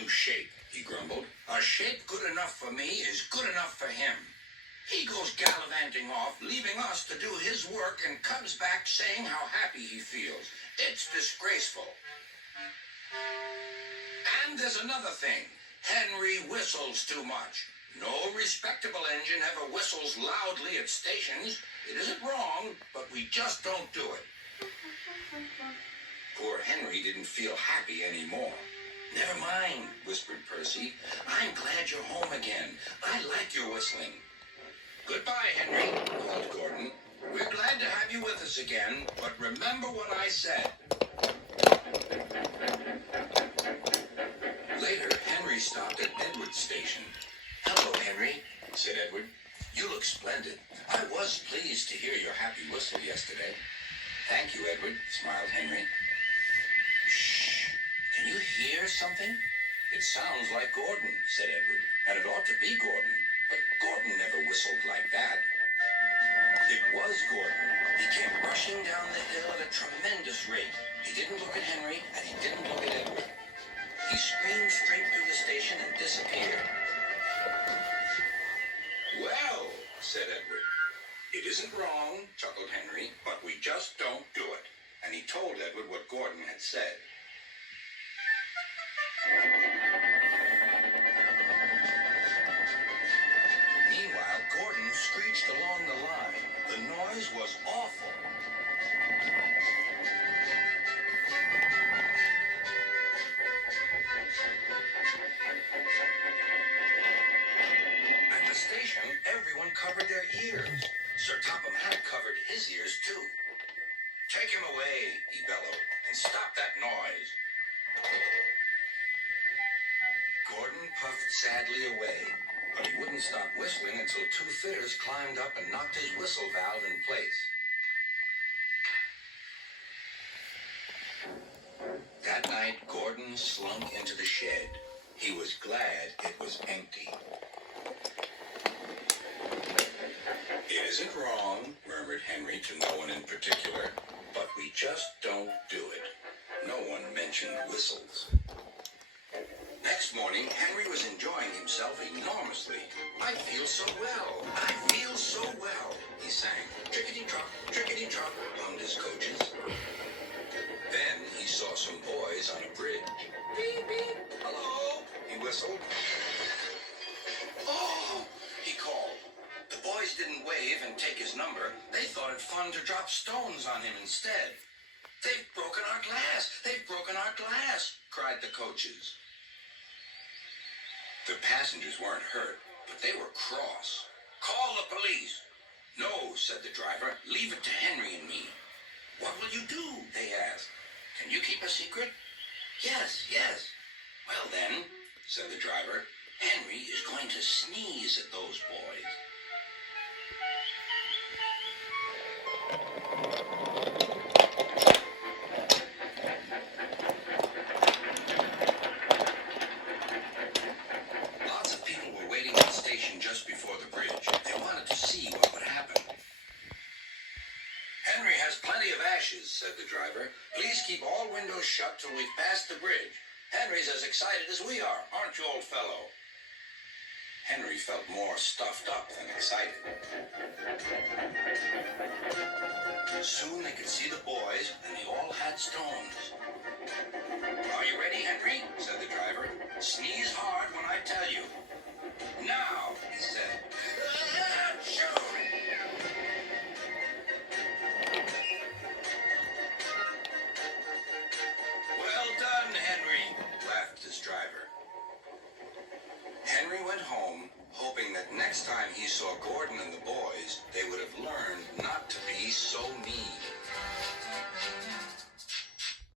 new shape, he grumbled. A shape good enough for me is good enough for him. He goes gallivanting off, leaving us to do his work, and comes back saying how happy he feels. It's disgraceful. And there's another thing. Henry whistles too much. No respectable engine ever whistles loudly at stations. It isn't wrong, but we just don't do it. Poor Henry didn't feel happy anymore. Never mind, whispered Percy. I'm glad you're home again. I like your whistling. Goodbye, Henry, called Gordon. We're glad to have you with us again, but remember what I said. Later, Henry stopped at Edward's station. Hello, Henry, said Edward. You look splendid. I was pleased to hear your happy whistle yesterday. Thank you, Edward, smiled Henry. Shh. Can you hear something? It sounds like Gordon, said Edward, and it ought to be Gordon. But Gordon never whistled like that. It was Gordon. He came rushing down the hill at a tremendous rate. He didn't look at Henry, and he didn't look at Edward. He screamed straight through the station and disappeared. Well, said Edward. It isn't wrong, chuckled Henry, but we just don't do it. And he told Edward what Gordon had said. Meanwhile, Gordon screeched along the line. The noise was awful. At the station, everyone covered their ears. Sir Topham Hatt covered his ears, too. Take him away, he bellowed, and stop that noise. Gordon puffed sadly away, but he wouldn't stop whistling until two fitters climbed up and knocked his whistle valve in place. That night, Gordon slunk into the shed. He was glad it was empty. It isn't wrong, murmured Henry to no one in particular, but we just don't do it. No one mentioned whistles. Next morning, Henry was enjoying himself enormously. I feel so well. I feel so well, he sang. Trickety-trot, hummed his coaches. Then he saw some boys on a bridge. Beep, beep, hello, he whistled. Oh, he called. The boys didn't wave and take his number. They thought it fun to drop stones on him instead. They've broken our glass! They've broken our glass! Cried the coaches. The passengers weren't hurt, but they were cross. Call the police! No, said the driver. Leave it to Henry and me. What will you do? They asked. Can you keep a secret? Yes. Well then, said the driver, Henry is going to sneeze at those boys. Lots of people were waiting at the station just before the bridge. They wanted to see what would happen. Henry has plenty of ashes, said the driver. Please keep all windows shut till we've passed the bridge. Henry's as excited as we are, aren't you, old fellow? Henry felt more stuffed up than excited. Soon they could see the boys, and they all had stones. Are you ready, Henry? Said the driver. Sneeze hard when I tell you. Now, he said. Achoo! Well done, Henry, laughed his driver. Henry went home, hoping that next time he saw Gordon and the boys, they would have learned not to be so mean.